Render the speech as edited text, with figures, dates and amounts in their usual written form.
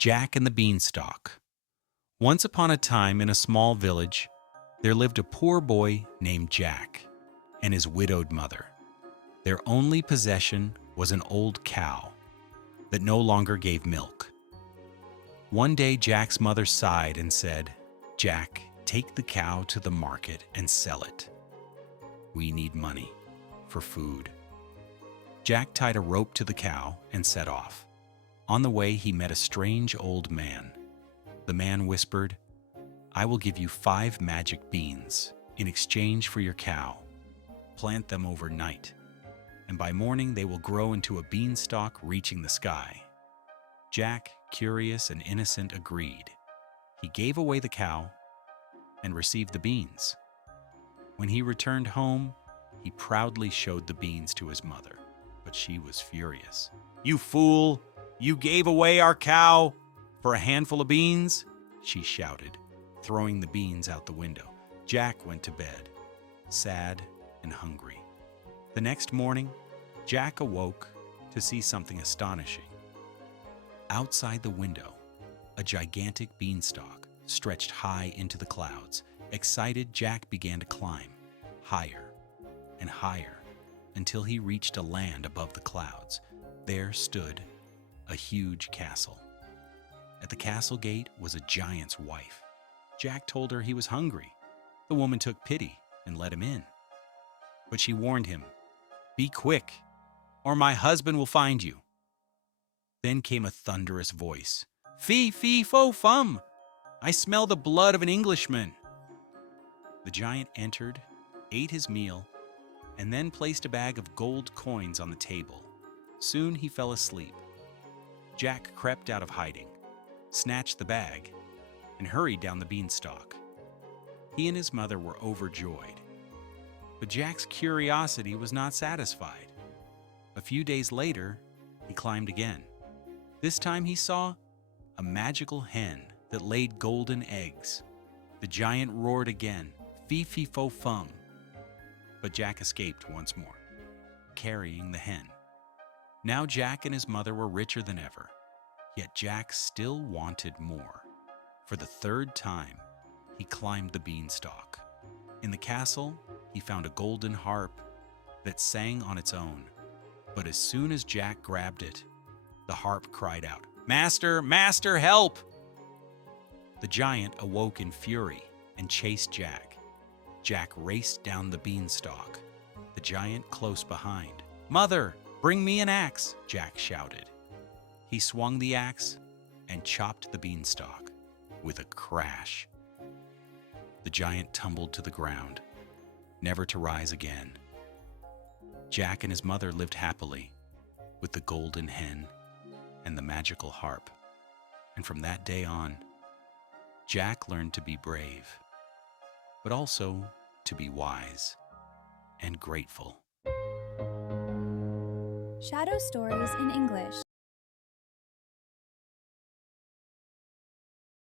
Jack and the Beanstalk. Once upon a time in a small village, there lived a poor boy named Jack and his widowed mother. Their only possession was an old cow that no longer gave milk. One day, Jack's mother sighed and said, "Jack, take the cow to the market and sell it. We need money for food." Jack tied a rope to the cow and set off. On the way, he met a strange old man. The man whispered, "I will give you 5 magic beans in exchange for your cow. Plant them overnight, and by morning they will grow into a beanstalk reaching the sky." Jack, curious and innocent, agreed. He gave away the cow and received the beans. When he returned home, he proudly showed the beans to his mother, but she was furious. "You fool! You gave away our cow for a handful of beans?" she shouted, throwing the beans out the window. Jack went to bed, sad and hungry. The next morning, Jack awoke to see something astonishing. Outside the window, a gigantic beanstalk stretched high into the clouds. Excited, Jack began to climb higher and higher until he reached a land above the clouds. There stood a huge castle. At the castle gate was a giant's wife. Jack told her he was hungry. The woman took pity and let him in. But she warned him, "Be quick, or my husband will find you." Then came a thunderous voice. "Fee, fee, fo, fum! I smell the blood of an Englishman." The giant entered, ate his meal, and then placed a bag of gold coins on the table. Soon he fell asleep. Jack crept out of hiding, snatched the bag, and hurried down the beanstalk. He and his mother were overjoyed. But Jack's curiosity was not satisfied. A few days later, he climbed again. This time he saw a magical hen that laid golden eggs. The giant roared again, "Fee, fee, fo, fum." But Jack escaped once more, carrying the hen. Now Jack and his mother were richer than ever, yet Jack still wanted more. For the 3rd time, he climbed the beanstalk. In the castle, he found a golden harp that sang on its own. But as soon as Jack grabbed it, the harp cried out, "Master, master, help!" The giant awoke in fury and chased Jack. Jack raced down the beanstalk, the giant close behind. "Mother, bring me an axe!" Jack shouted. He swung the axe and chopped the beanstalk with a crash. The giant tumbled to the ground, never to rise again. Jack and his mother lived happily with the golden hen and the magical harp. And from that day on, Jack learned to be brave, but also to be wise and grateful. Shadow Stories in English.